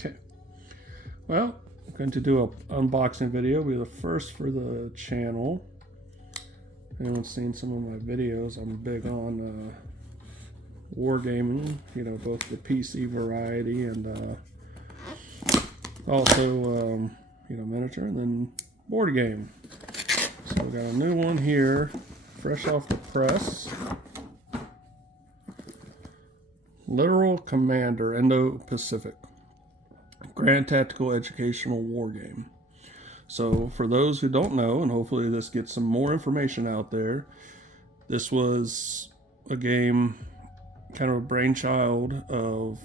Okay. Well, I'm going to do an unboxing video. It'll be the first for the channel. If anyone's seen some of my videos, I'm big on wargaming, you know, both the PC variety and also, you know, miniature, and then board game. So we got a new one here, fresh off the press. Littoral Commander, Indo-Pacific. Grand Tactical Educational Wargame. So for those who don't know, and hopefully this gets some more information out there, this was a game, kind of a brainchild of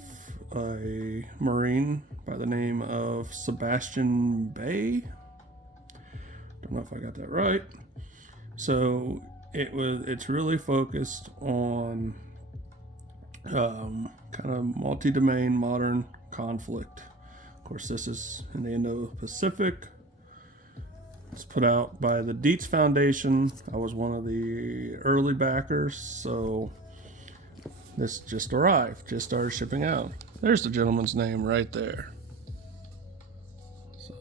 a Marine by the name of Sebastian Bae. Don't know if I got that right. So it's really focused on kind of multi-domain modern conflict. Of course, this is in the Indo-Pacific. It's put out by the Dietz Foundation. I was one of the early backers, so this just arrived, just started shipping out. There's the gentleman's name right there. So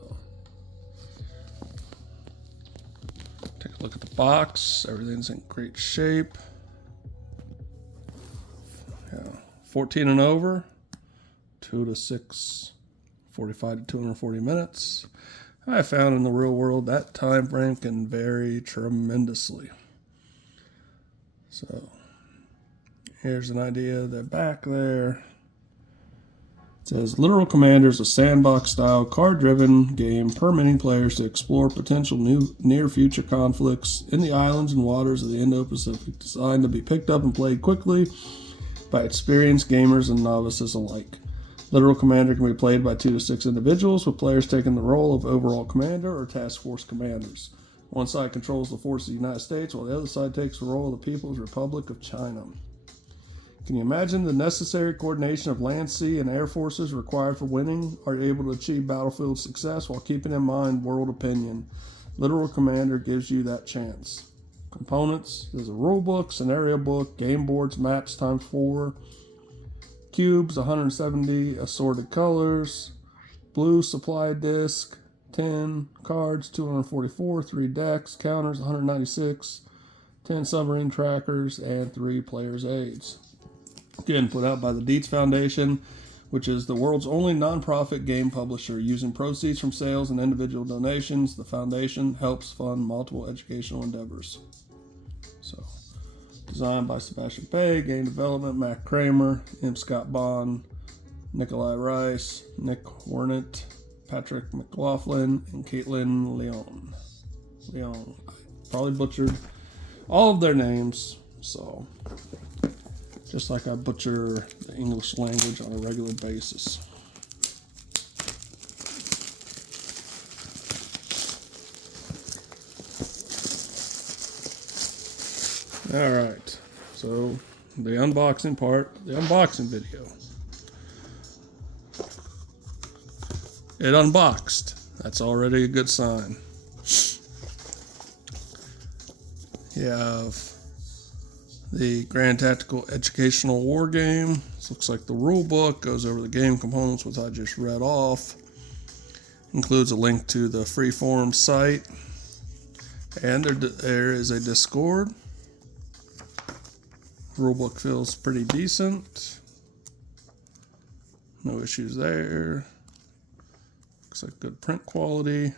take a look at the box. Everything's in great shape. 14 and over, 2 to 6, 45 to 240 minutes. I found in the real world that time frame can vary tremendously. So here's an idea of the back there. It says Littoral Commander is a sandbox-style, card-driven game permitting players to explore potential new near-future conflicts in the islands and waters of the Indo-Pacific, designed to be picked up and played quickly by experienced gamers and novices alike. Littoral Commander can be played by 2 to 6 individuals, with players taking the role of overall commander or task force commanders. One side controls the force of the United States, while the other side takes the role of the People's Republic of China. Can you imagine the necessary coordination of land, sea, and air forces required for winning? Are you able to achieve battlefield success while keeping in mind world opinion? Littoral Commander gives you that chance. Components: there's a rule book, scenario book, game boards, maps ×4, cubes, 170 assorted colors, blue supply disc, 10 cards, 244, 3 decks, counters, 196, 10 submarine trackers, and 3 players' aids. Again, put out by the Dietz Foundation, which is the world's only nonprofit game publisher. Using proceeds from sales and individual donations, the foundation helps fund multiple educational endeavors. So, designed by Sebastian Bae, game development, Matt Kramer, M. Scott Bond, Nikolai Rice, Nick Wernitt, Patrick McLaughlin, and Caitlin Leon. I probably butchered all of their names, so just like I butcher the English language on a regular basis. All right, so the unboxing part, the unboxing video. It unboxed. That's already a good sign. You have the Grand Tactical Educational War Game. This looks like the rule book, goes over the game components, which I just read off. Includes a link to the freeform site. And there is a Discord. Rulebook feels pretty decent. No issues there. Looks like good print quality.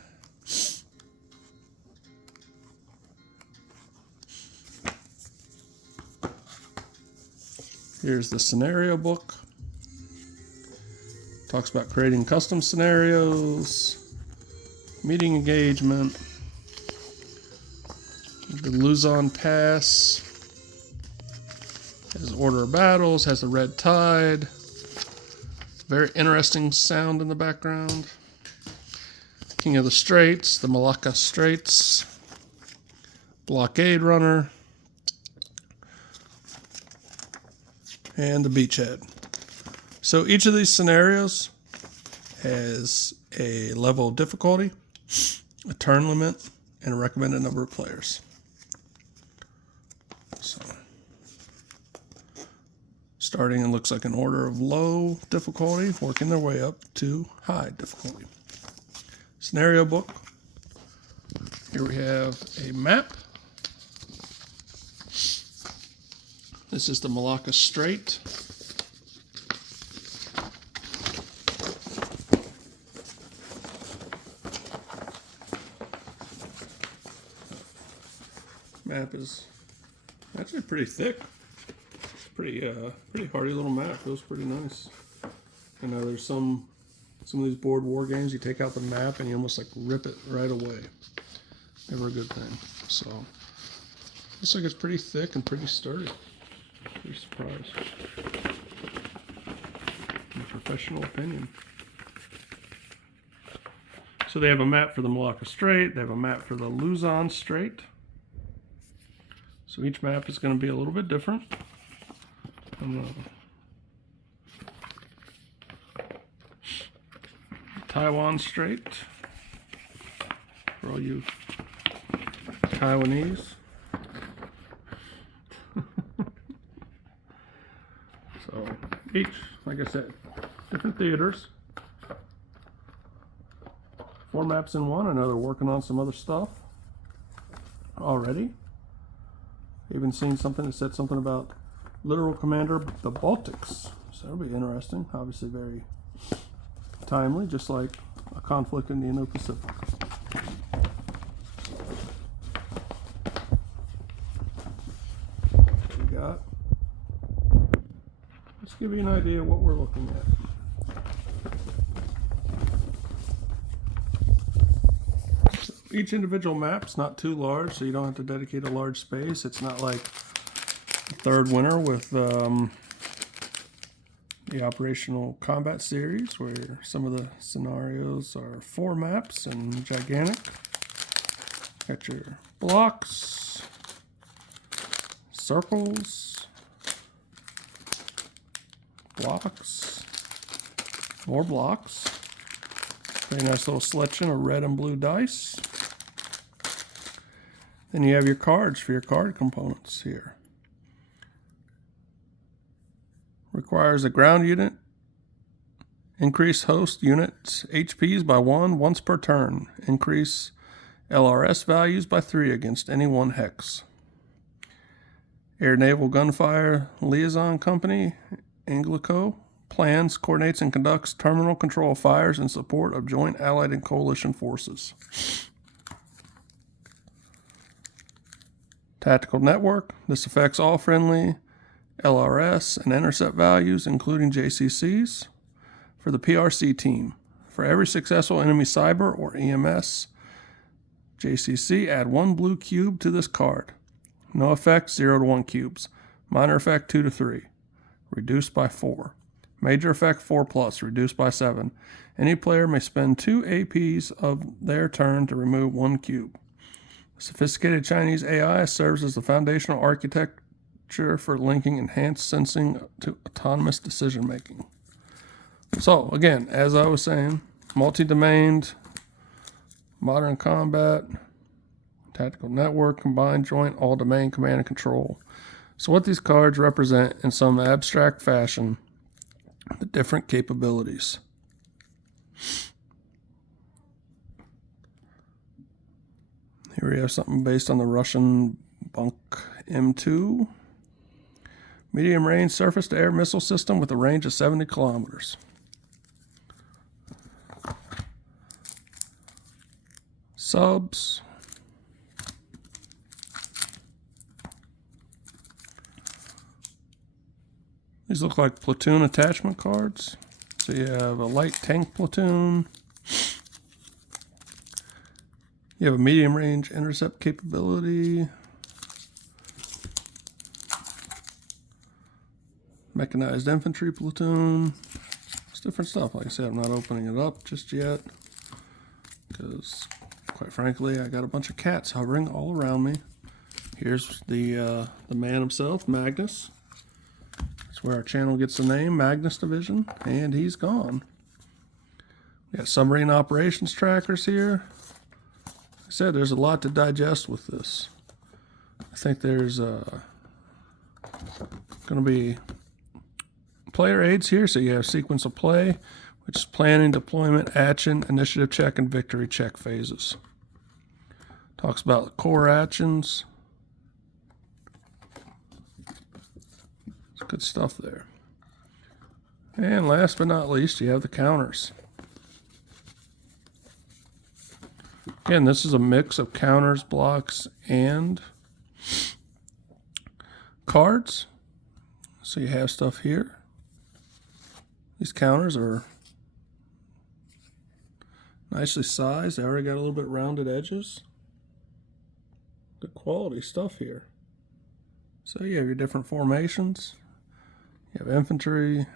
Here's the scenario book. Talks about creating custom scenarios, meeting engagement, the Luzon Pass. Has order of battles, has the red tide. Very interesting sound in the background. King of the Straits, the Malacca Straits. Blockade Runner. And the Beachhead. So each of these scenarios has a level of difficulty, a turn limit, and a recommended number of starting in looks like an order of low difficulty, working their way up to high difficulty. Scenario book. Here we have a map. This is the Malacca Strait. Map is actually pretty thick. Pretty hardy little map. Feels pretty nice. I know there's some of these board war games, you take out the map and you almost like rip it right away. Never a good thing. So looks like it's pretty thick and pretty sturdy. Pretty surprised. In professional opinion. So they have a map for the Malacca Strait. They have a map for the Luzon Strait. So each map is going to be a little bit different. Taiwan Strait for all you Taiwanese. So each, like I said, different theaters. 4 maps in one. I know they're working on some other stuff already. Even seen something that said something about Littoral Commander, the Baltics. So that'll be interesting. Obviously very timely, just like a conflict in the Indo-Pacific. What we got? Let's give you an idea of what we're looking at. Each individual map's not too large, so you don't have to dedicate a large space. It's not like Third Winter with the Operational Combat series, where some of the scenarios are 4 maps and gigantic. Got your blocks, circles, blocks, more blocks. Very nice little selection of red and blue dice. Then you have your cards for your card components here. Requires a ground unit. Increase host units HPs by 1 once per turn. Increase LRS values by 3 against any 1 hex. Air Naval Gunfire Liaison Company, Anglico, plans, coordinates, and conducts terminal control fires in support of joint allied and coalition forces. Tactical Network. This affects all friendly LRS and intercept values, including JCCs, for the PRC team. For every successful enemy cyber or EMS JCC, add 1 blue cube to this card. No effect, 0 to 1 cubes. Minor effect, 2 to 3. Reduced by 4. Major effect, 4+, reduced by 7. Any player may spend 2 APs of their turn to remove 1 cube. Sophisticated Chinese AI serves as the foundational architecture for linking enhanced sensing to autonomous decision making. So, again, as I was saying, multi-domained, modern combat, tactical network, combined joint, all-domain command and control. So what these cards represent in some abstract fashion, the different capabilities. Here we have something based on the Russian Bunk M2. Medium-range surface-to-air missile system with a range of 70 kilometers. Subs. These look like platoon attachment cards. So you have a light tank platoon. You have a medium-range intercept capability. Mechanized infantry platoon. It's different stuff. Like I said, I'm not opening it up just yet because, quite frankly, I got a bunch of cats hovering all around me. Here's the man himself, Magnus. That's where our channel gets the name, Magnus Division, and he's gone. We got submarine operations trackers here. Like I said, there's a lot to digest with this. I think there's going to be player aids here. So you have sequence of play, which is planning, deployment, action, initiative check, and victory check phases. Talks about core actions. It's good stuff there. And last but not least, you have the counters. Again, this is a mix of counters, blocks, and cards. So you have stuff here. These counters are nicely sized. They already got a little bit rounded edges. Good quality stuff here. So you have your different formations. You have infantry.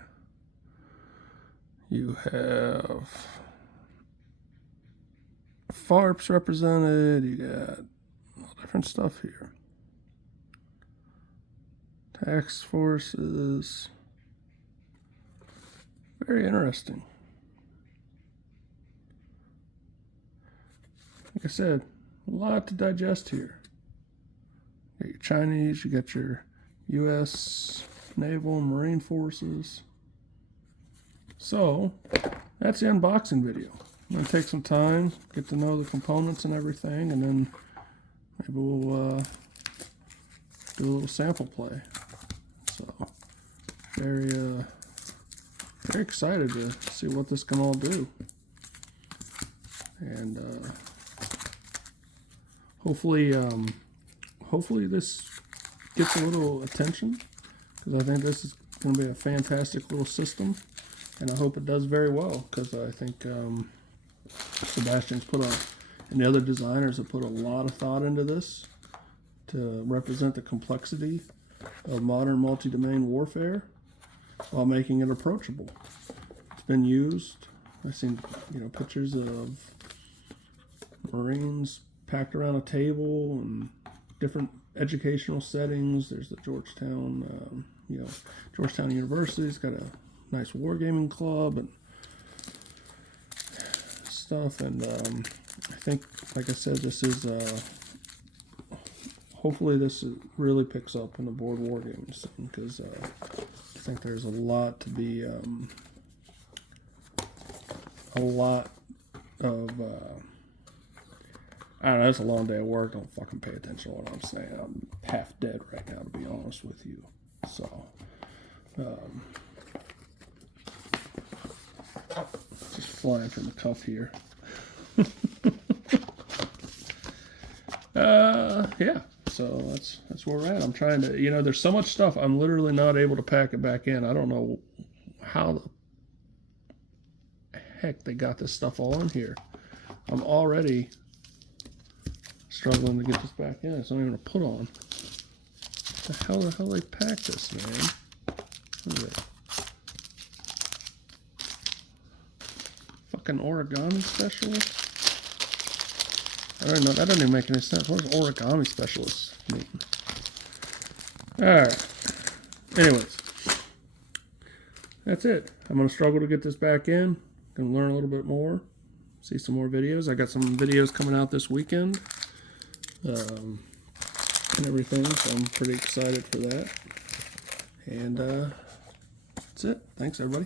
You have FARPs represented. You got all different stuff here. Task forces. Very interesting. Like I said, a lot to digest here. You got your Chinese, you got your U.S. Naval and Marine Forces. So, that's the unboxing video. I'm going to take some time, get to know the components and everything, and then maybe we'll do a little sample play. So, very excited to see what this can all do. And hopefully this gets a little attention, because I think this is going to be a fantastic little system, and I hope it does very well, because I think Sebastian's and the other designers have put a lot of thought into this to represent the complexity of modern multi-domain warfare while making it approachable. It's been used. I've seen pictures of Marines packed around a table and different educational settings. There's the Georgetown University's got a nice wargaming club and stuff. And I think, like I said, this is hopefully this really picks up in the board wargaming scene, because I think there's a lot to be I don't know, it's a long day of work. Don't fucking pay attention to what I'm saying. I'm half dead right now, to be honest with you. So, just flying from the cuff here. Yeah, so that's where we're at. I'm trying to, there's so much stuff. I'm literally not able to pack it back in. I don't know how the heck they got this stuff all in here. I'm already struggling to get this back in. It's not even a put on. The hell they pack this, man? What is it? Fucking origami specialist? I don't know. That doesn't even make any sense. What does origami specialist mean? Alright. Anyways. That's it. I'm going to struggle to get this back in. Going to learn a little bit more. See some more videos. I got some videos coming out this weekend. And everything. So I'm pretty excited for that. And that's it. Thanks, everybody.